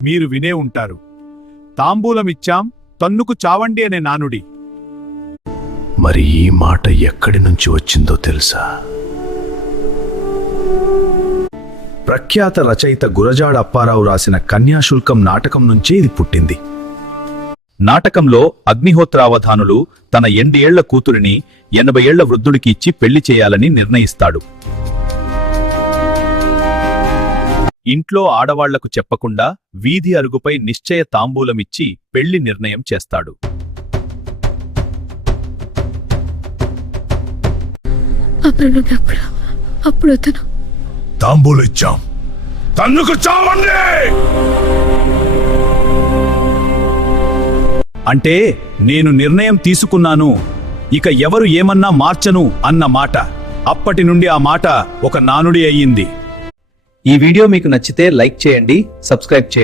మీరు వినే ఉంటారు. తాంబూలమిచ్చాం తన్నుకు చావండి అనే నానుడి. మరి ఈ మాట ఎక్కడి నుంచి వచ్చిందో తెలుసా? ప్రఖ్యాత రచయిత గురజాడ అప్పారావు రాసిన కన్యాశుల్కం నాటకం నుంచే ఇది పుట్టింది. నాటకంలో అగ్నిహోత్రావధానులు తన 8 ఏళ్ల కూతురిని 80 ఏళ్ల వృద్ధుడికి ఇచ్చి పెళ్లి చేయాలని నిర్ణయిస్తాడు. ఇంట్లో ఆడవాళ్లకు చెప్పకుండా వీధి అరుగుపై నిశ్చయ తాంబూలమిచ్చి పెళ్లి నిర్ణయం చేస్తాడు. అప్పుడు అతను తాంబూలిచ్చాం తన్నుకు చావండి అంటే నేను నిర్ణయం తీసుకున్నాను, ఇక ఎవరు ఏమన్నా మార్చను అన్న మాట. అప్పటి నుండి ఆ మాట ఒక నానుడి అయ్యింది. ఈ వీడియో మీకు నచ్చితే లైక్ చేయండి, సబ్స్క్రైబ్ చేయండి.